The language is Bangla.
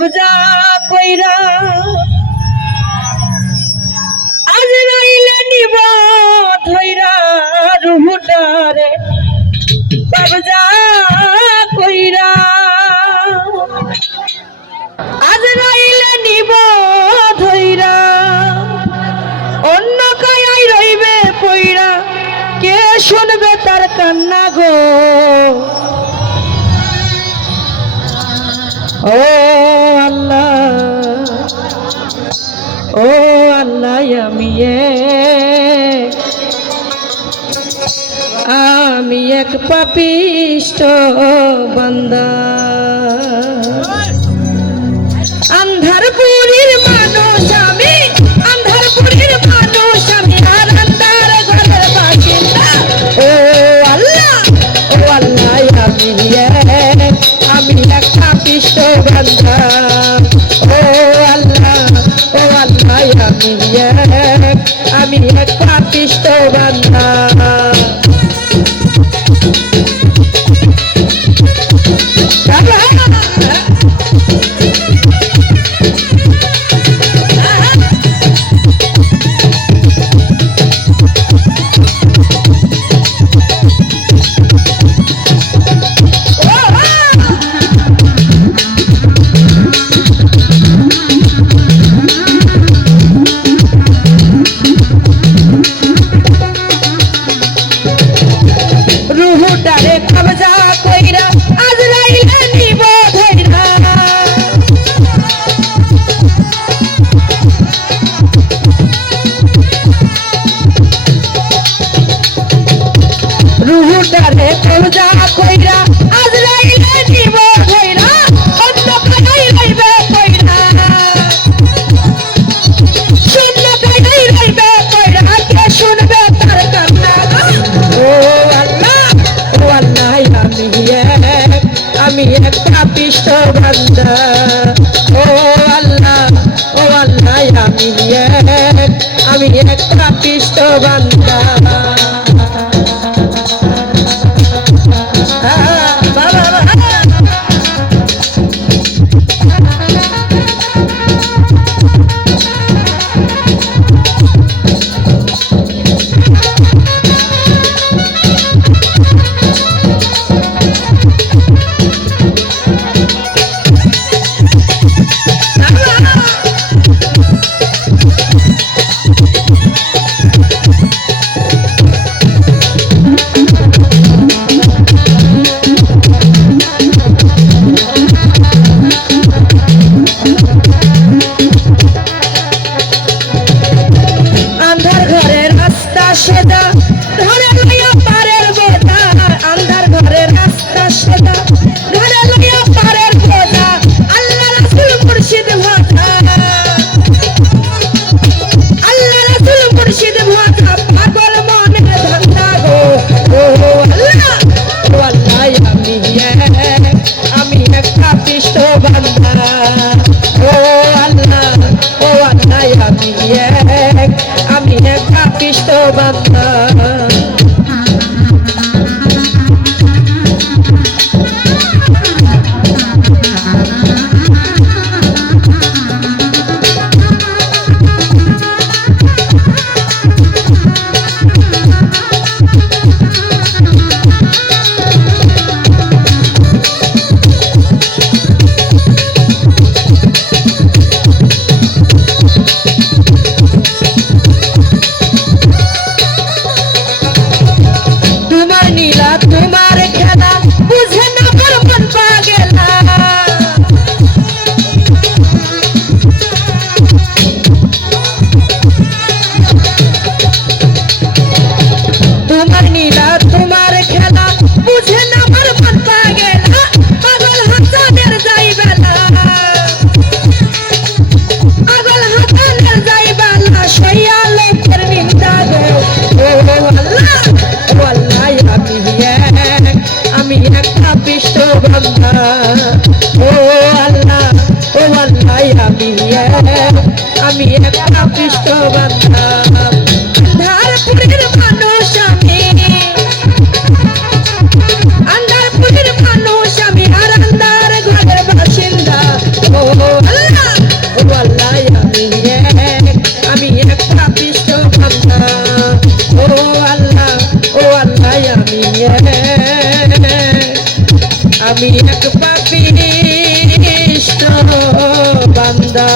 কবজা কইরা আজরাইলে নিব ধইরা রুহুটারে কবজা কইরা আজরাইলে নিব ধইরা অন্য কায়াই রইবে পইরা কে শুনবে তার কান্না গো ও আল্লাহ ও আল্লাহ আমি এক পাপিষ্ট বান্দা আন্ধারপুরীর মানুষ আমি আন্ধারপুরীর মানুষ আমি আর আন্ধার ঘরের বাসিন্দা ও আল্লাহ আমি এক পাপিষ্ট বান্দা ও আল্লাহ আমি এক পাপিষ্ট বান্দা রুহুটারে কবজা কইরা আজরাইলে নিব ধইরা রুহুটারে কবজা কইরা আজরাইলে নিব ধইরা অন্য কানাই রইবে কইরা শূন্য কানাই রইবে কইরা কে শুনবে তার কান্না ও আমি এক পাপিষ্ট বান্দা ও আল্লাহ আমি এক পাপিষ্ট বান্দা সেদা ধরে লইয়া পারের বোঝা আন্ধার ঘরের রাস্তা সেদা ধরে লইয়া পারের বোঝা আল্লাহ রাসূল মুর্শিদ ভোজা আল্লাহ রাসূল মুর্শিদ ভোজা পাগল মনে ধান্দা গো ও আল্লাহ আমি এক পাপিষ্ট বান্দা ও আল্লাহ আমি এক পাপিষ্ট বান্দা তোমার খেলা বুঝে না আমার মন পাগেলা তোমার নীলা তোমার খেলা বুঝে না আমার মন পাগেলা পাগল হাসানের যাইবেলা পাগল হাসানের যাইবেলা সইয়া লোকের নিন্দা গো ও আল্লাহ আমি এক পাপিষ্ট বান্দা ও আল্লাহ আমি এক পাপিষ্ট বান্দা আন্ধারপুরের মানুষ আমি আন্ধারপুরের মানুষ আমি আর আন্ধার ঘরের বাসিন্দা ও আমি এক পাপিষ্ট বান্দা।